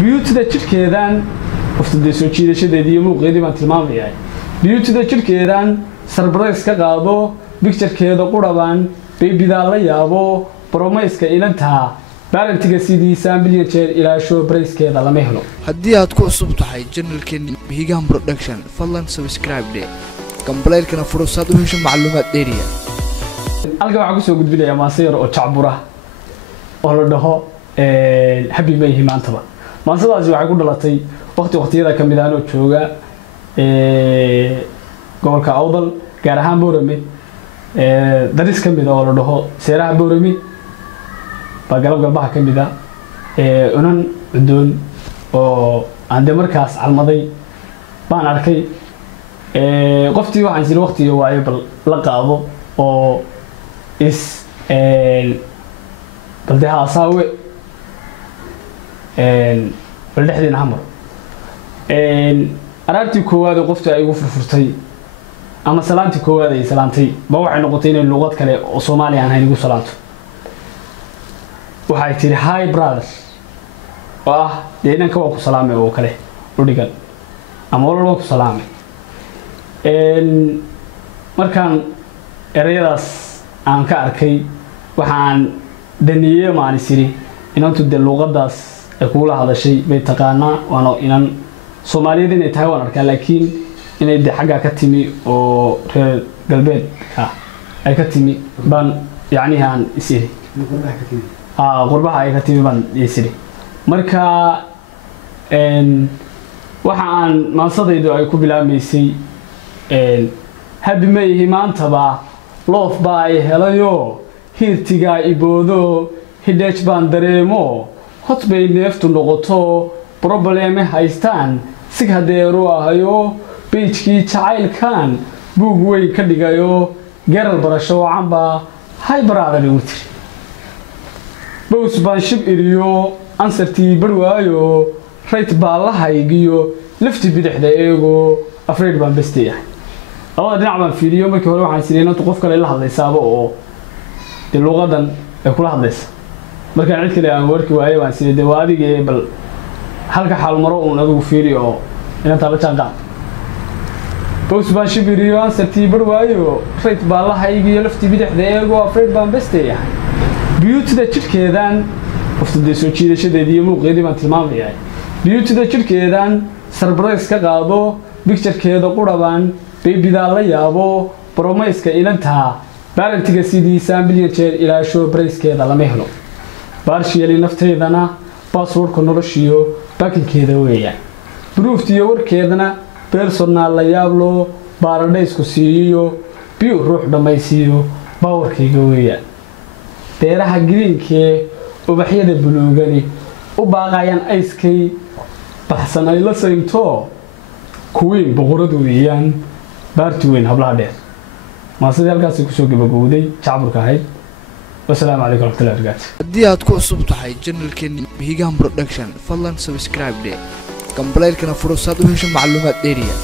biyuutida jirkeedan waftiday soo jiidashadeedii iyo muuqeedii baan tilmaamayaa biyuutida jirkeedan surprise ka qaado picturekeeda quraban babyda la yaabo promise-ka ilanta balantiga sidiisa billion jeer ilaa show price-keeda lama helo haddii aad ku cusub tahay channelkan Higaan Production fadlan subscribe gambaleelkana fursad u hesho macluumaad dheeriya halka waxa ku soo gudbinayaa maasayar oo jacbura oo la dhaho happy may himaantaba maasadaasi waxay ku dhalatay waqtiyada kamid ah oo jooga gobolka Awdal gaar ahaan Boorame daris kamid oo la dhaho seeraha Boorame bagalab galbaha kamid ah unan doon oo aan markaas calmaday baan arkay qoftii waxaan jiray waqtiga waayo bal la qaado oo is baldaha saawe baldexdina hamar aragti koowaad qofta ay ugu furfurtay ama salaanti koowaad ay salaantay ba waxay noqotay inay luqad kale oo Soomaali aan haynigu salaanto waxay tiri hi brother deedanka waa ku salaamay oo kale u dhigan ama walba ku salaamay markaan erayadaas aan ka arkay waxaan daniyay maani siri inantu de luqadaas ay kula hadashay bay taqaana waana inan Soomaaliyeed inay tahay waan arkaa laakiin inay de xagga ka timi oo reer galbeed ay ka timi baan yaani aan isiri qurbaha ay ka timi baan isiri marka waxaan maasadaydu ay ku bilaamaysay happy may himaantaba loof baa ay helayo hirtiga iboodo hidheej baan dareemo hot bay neeftu noqoto probleme haystaan sig hadeeru ahayo page-kii jacaylkan buug weyn ka dhigayo garal barasho wacanba hay brother u tiri bows baan shib iriyo ansartii barwaayo right baa la haygiyo lafti bidixda eego afraid baan besteeyahay labada dhinac baan fiiriyo markii hore waxaan isleeyahay inta qof kale la hadlaysaaba oo de luqadan ay kula hadlaysa marka cid kale aan warki waayay waan sidee waa adiga bal halka xal maro oo adigu fiiriyo inta la jaanqaa bows baan shib iriyo ansartii barwaayo right baa la haygiyo lafti bidixda eego afraid baan besteeyahay biyuutida jirkeedan waftiday soo jiidashadeedii iyo muuqeedii baan tilmaamayaa biyuutida jirkeedan surprise ka qaado picturekeeda quraban babyda la yaabo promise-ka ilanta balantiga sidiisa billion jeer ilaa show price-keeda lama helo partially nafteedana password-ka noloshiyo baakinkeeda weeyaan prooftiyo warkeedana personal la yaablo paradise-ku siiyo biyo ruux dhamaysiyo power-kayga weeyaan beeraha greenkee ubaxyada buluugani u baaqayaan ayskay baxsan ay la saynto kuwiin boqoradu weeyaan baarti weyn hablaha dheer maasadii halkaas ku soo gabagowday jacburka ahayd wassalaamu calaykum warahmatullahi wabarakatuh haddii aad ku cusub tahay channelkan Higaan Production fadlan subscribe gambaleelkana fursad u hesho macluumaad dheeriya